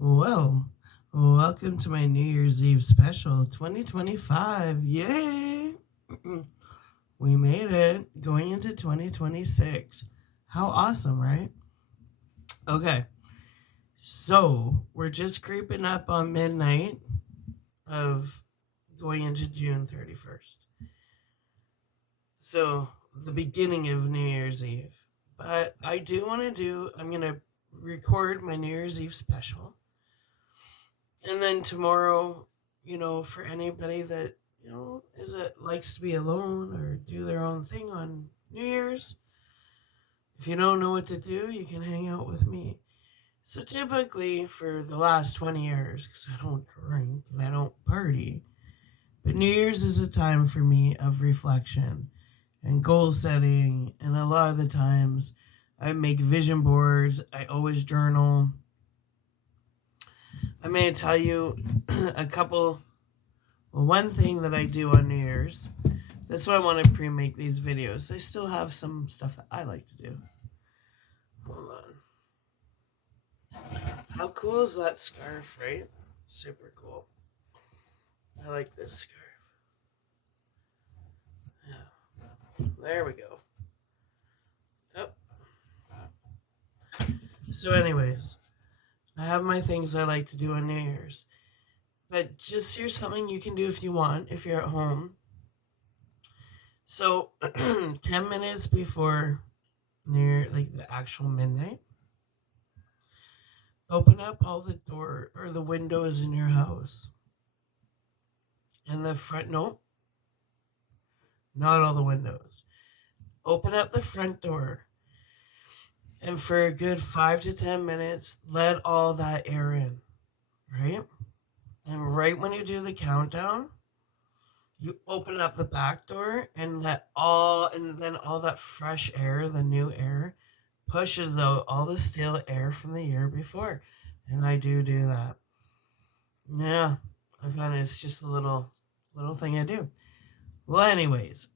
Well, welcome to my New Year's Eve special 2025. Yay! We made it going into 2026. How awesome, right? Okay, so we're just creeping up on midnight of going into June 31st. So, the beginning of New Year's Eve. But I'm going to record my New Year's Eve special. And then tomorrow, for anybody that, likes to be alone or do their own thing on New Year's, if you don't know what to do, you can hang out with me. So typically for the last 20 years, because I don't drink and I don't party, but New Year's is a time for me of reflection and goal setting. And a lot of the times I make vision boards, I always journal. I may tell you a couple. Well, one thing that I do on New Year's, that's why I want to pre-make these videos. I still have some stuff that I like to do. Hold on. How cool is that scarf, right? Super cool. I like this scarf. Yeah. There we go. Oh. So anyways, I have my things I like to do on New Year's. But just here's something you can do if you want, if you're at home. So 10 minutes before like the actual midnight, open up all the door or the windows in your house. And the front, no, not all the windows. Open up the front door. And for a good 5 to 10 minutes, let all that air in, right? And right when you do the countdown, you open up the back door and then all that fresh air, the new air, pushes out all the stale air from the year before. And I do that. Yeah, I find it's just a little thing I do. Well, anyways,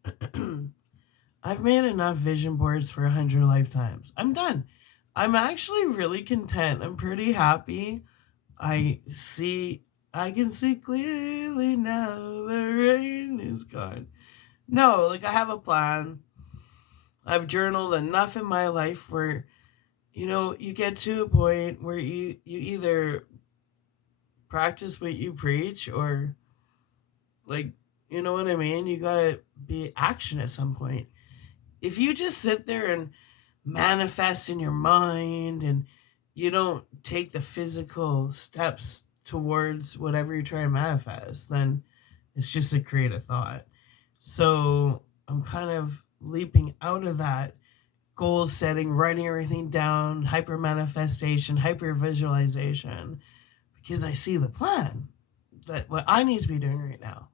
I've made enough vision boards for 100 lifetimes. I'm done. I'm actually really content. I'm pretty happy. I see. I can see clearly now. The rain is gone. No, like I have a plan. I've journaled enough in my life where you get to a point where you either practice what you preach or like you know what I mean. You gotta be action at some point. If you just sit there and manifest in your mind and you don't take the physical steps towards whatever you're trying to manifest, then it's just a creative thought. So I'm kind of leaping out of that goal setting, writing everything down, hyper manifestation, hyper visualization, because I see the plan that what I need to be doing right now.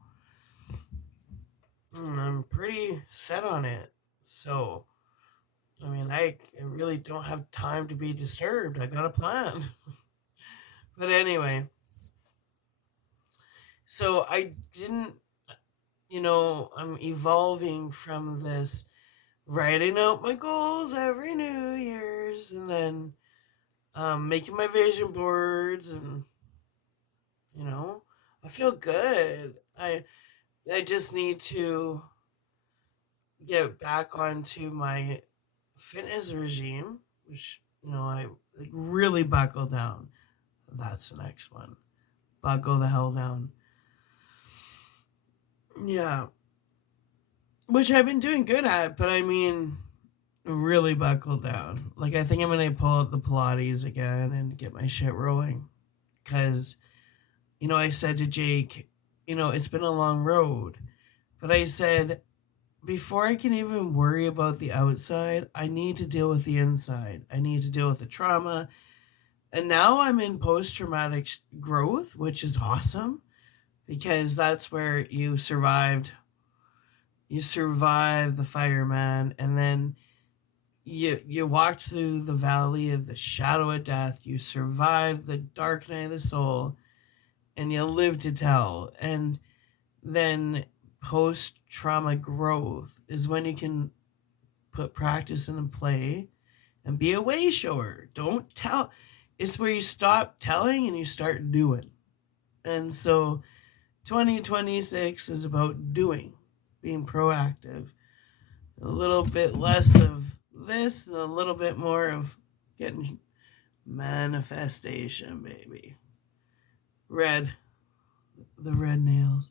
And I'm pretty set on it. So I mean, I really don't have time to be disturbed. I got a plan. But anyway, so I didn't, I'm evolving from this writing out my goals every New Year's and then making my vision boards and, you know, I feel good. I just need to get back onto my fitness regime, which, I like really buckle down. That's the next one. Buckle the hell down. Yeah. Which I've been doing good at, but I mean, really buckle down. Like, I think I'm going to pull out the Pilates again and get my shit rolling. Because, I said to Jake, it's been a long road. But I said, before I can even worry about the outside, I need to deal with the inside. I need to deal with the trauma. And now I'm in post traumatic growth, which is awesome because that's where you survived the fire, man, and then you walked through the valley of the shadow of death, you survived the dark night of the soul, and you lived to tell. And then post trauma growth is when you can put practice into play and be a way shower. Don't tell, it's where you stop telling and you start doing. And so 2026 is about doing, being proactive. A little bit less of this and a little bit more of getting manifestation, baby. Red. The red nails.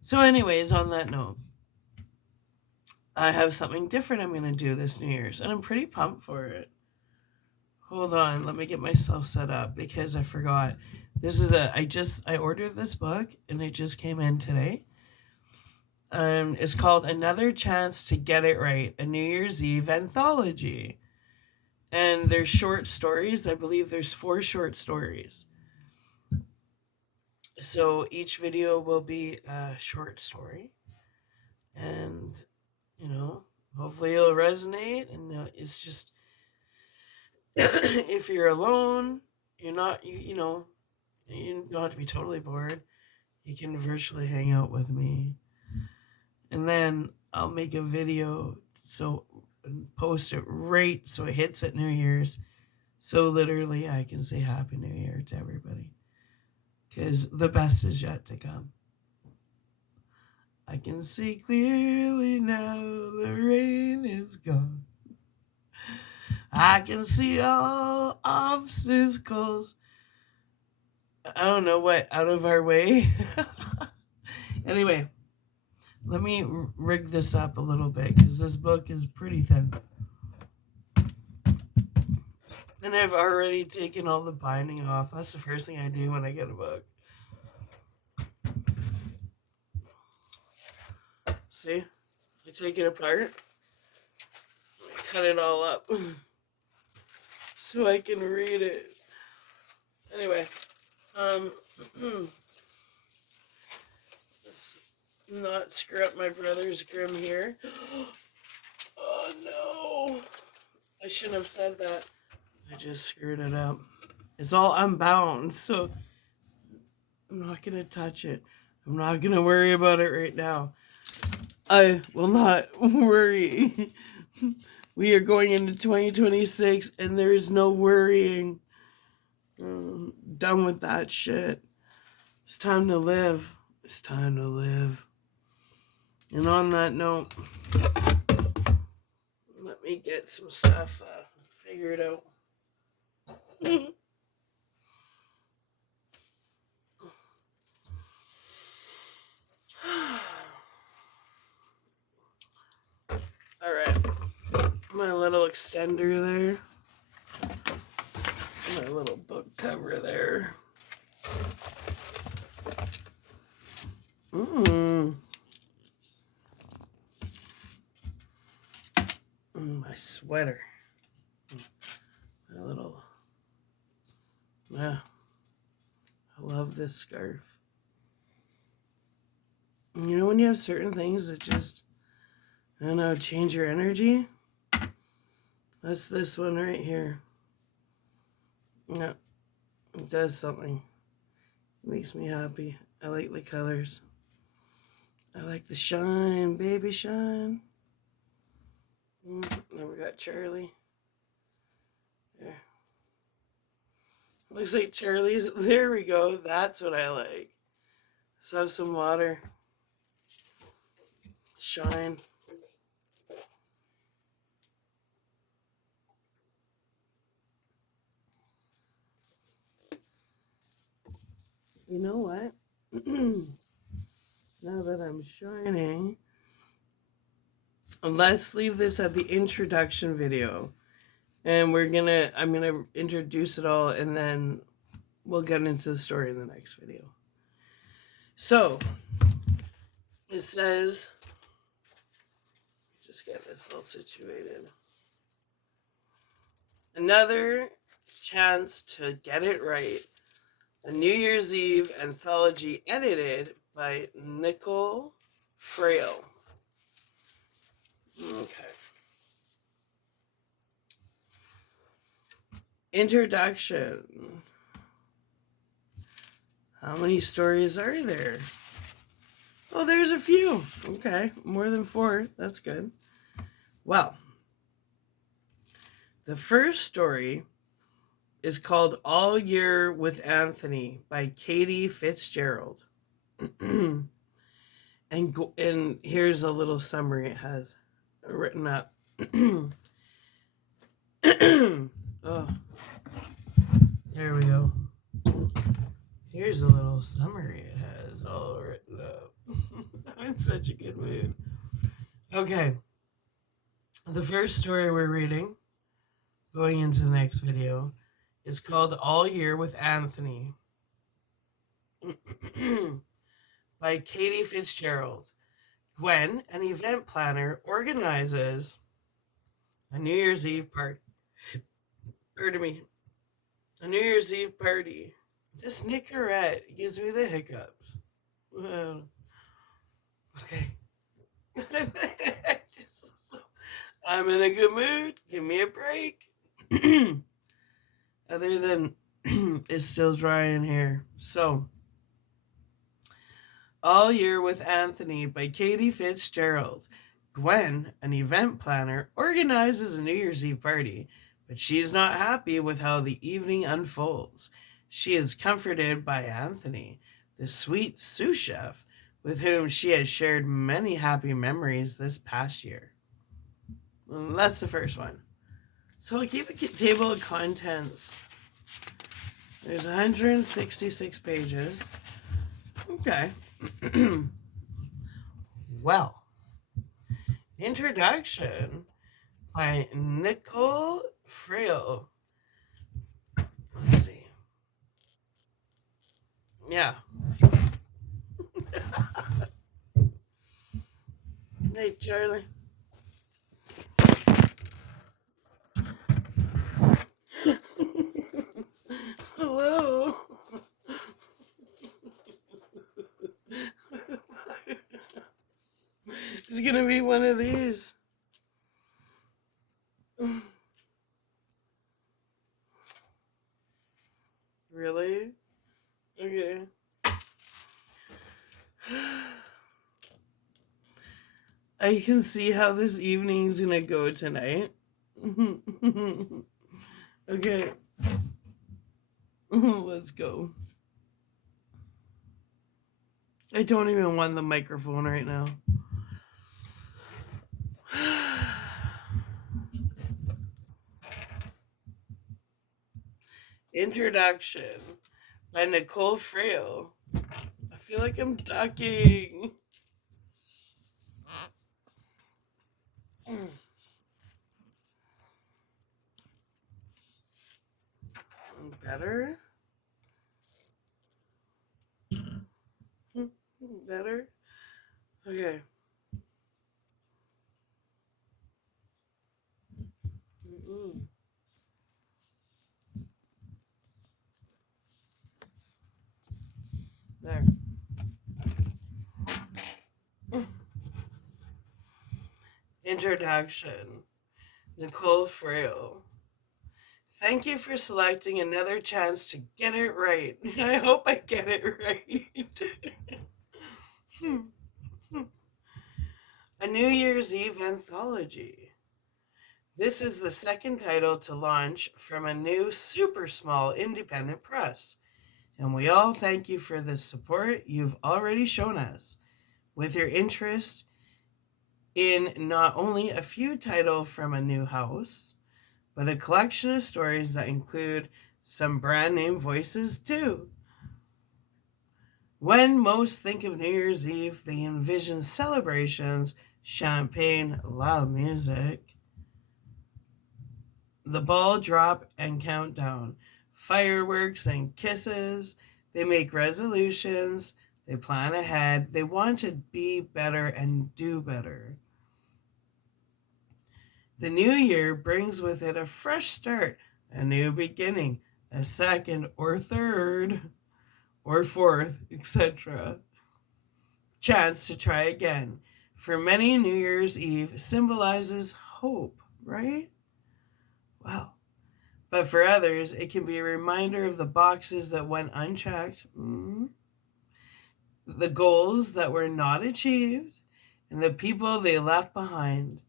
So, anyways, on that note, I have something different I'm going to do this New Year's, and I'm pretty pumped for it. Hold on, let me get myself set up because I forgot. This is I ordered this book and it just came in today. It's called Another Chance to Get It Right, a New Year's Eve anthology. And there's short stories. I believe there's 4 short stories. So each video will be a short story. And, hopefully it'll resonate. And it's just, if you're alone, you don't have to be totally bored. You can virtually hang out with me. And then I'll make a video and post it right so it hits at New Year's. So literally I can say Happy New Year to everybody. Because the best is yet to come. I can see clearly now the rain is gone. I can see all obstacles, I don't know what, out of our way. Anyway, let me rig this up a little bit because this book is pretty thin. And I've already taken all the binding off. That's the first thing I do when I get a book. See? I take it apart. I cut it all up so I can read it. Anyway, let's not screw up my brother's Grimm here. Oh no! I shouldn't have said that. I just screwed it up. It's all unbound, so I'm not gonna touch it. I'm not gonna worry about it right now. I will not worry. We are going into 2026 and there is no worrying. Done with that shit. It's time to live. It's time to live. And on that note, let me get some stuff figured out. Alright. My little extender there. My little book cover there. My sweater. My little... Yeah. I love this scarf. You know when you have certain things that just, I don't know, change your energy? That's this one right here. Yeah. It does something. It makes me happy. I like the colors. I like the shine, baby shine. Now we got Charlie. There. Looks like Charlie's. There we go. That's what I like. Let's have some water. Shine. You know what? Now that I'm shining, let's leave this at the introduction video. And I'm gonna introduce it all and then we'll get into the story in the next video. So, it says, just get this all situated. Another chance to get it right. A New Year's Eve anthology edited by Nicole Frail. Okay. Introduction. How many stories are there? Oh, there's a few. Okay, more than 4. That's good. Well, the first story is called All Year with Anthony by Katie Fitzgerald. and here's a little summary it has written up. Oh, there we go. Here's a little summary it has all written up. I'm in such a good mood. Okay. The first story we're reading, going into the next video, is called All Year with Anthony by Katie Fitzgerald. Gwen, an event planner, organizes a New Year's Eve party. Pardon me. A New Year's Eve party. This Nicorette gives me the hiccups. Okay. I'm in a good mood. Give me a break. Other than it's still dry in here. So, All Year with Anthony by Katie Fitzgerald. Gwen, an event planner, organizes a New Year's Eve party, but she's not happy with how the evening unfolds. She is comforted by Anthony, the sweet sous chef, with whom she has shared many happy memories this past year. That's the first one. So I'll keep a table of contents. There's 166 pages. Okay. Well, introduction by Nicole Frail. Let's see. Yeah. Hey, Charlie. Hello. It's gonna be one of these. Really? Okay. I can see how this evening's gonna go tonight. Okay. Let's go. I don't even want the microphone right now. Introduction by Nicole Frail. I feel like I'm talking. Better? Better? Okay. There. Introduction. Nicole Frail. Thank you for selecting another chance to get it right. I hope I get it right. A New Year's Eve anthology. This is the second title to launch from a new super small independent press, and we all thank you for the support you've already shown us with your interest in not only a few titles from a new house, but a collection of stories that include some brand name voices too. When most think of New Year's Eve, they envision celebrations, champagne, loud music, the ball drop and countdown, fireworks and kisses. They make resolutions, they plan ahead, they want to be better and do better. The new year brings with it a fresh start, a new beginning, a second or third or fourth, etc. chance to try again. For many, New Year's Eve symbolizes hope, right? Well, but for others, it can be a reminder of the boxes that went unchecked, the goals that were not achieved, and the people they left behind.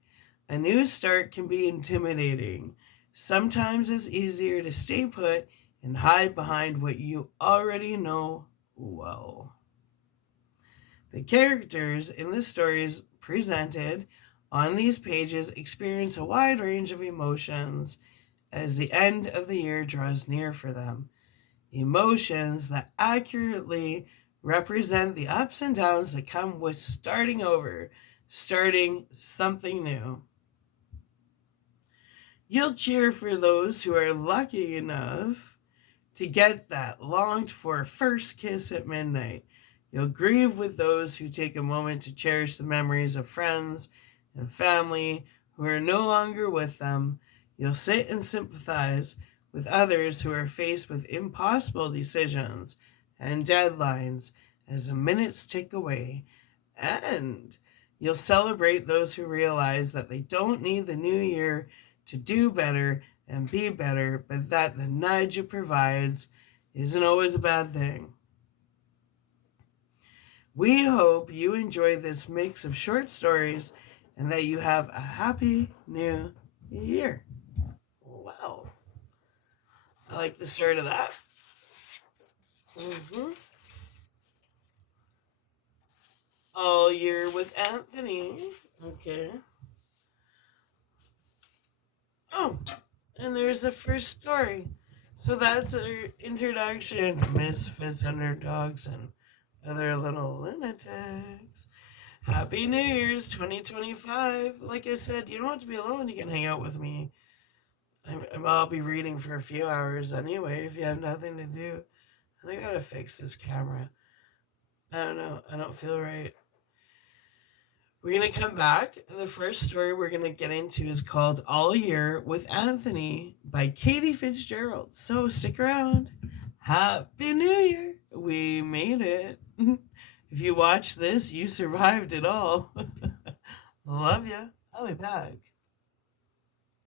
A new start can be intimidating, Sometimes it's easier to stay put and hide behind what you already know well. The characters in the stories presented on these pages experience a wide range of emotions as the end of the year draws near for them. Emotions that accurately represent the ups and downs that come with starting over, starting something new. You'll cheer for those who are lucky enough to get that longed for first kiss at midnight. You'll grieve with those who take a moment to cherish the memories of friends and family who are no longer with them. You'll sit and sympathize with others who are faced with impossible decisions and deadlines as the minutes tick away. And you'll celebrate those who realize that they don't need the new year to do better and be better, but that the nudge it provides isn't always a bad thing. We hope you enjoy this mix of short stories and that you have a happy new year. Wow. I like the start of that. All year with Anthony. Okay. Oh, and there's the first story. So that's our introduction to misfits, underdogs, and other little lunatics. Happy New Year's 2025. Like I said, you don't have to be alone. You can hang out with me. I'll be reading for a few hours anyway if you have nothing to do. I gotta fix this camera. I don't know. I don't feel right. We're going to come back, and the first story we're going to get into is called All Year with Anthony by Katie Fitzgerald. So stick around. Happy New Year. We made it. If you watched this, you survived it all. Love ya. I'll be back.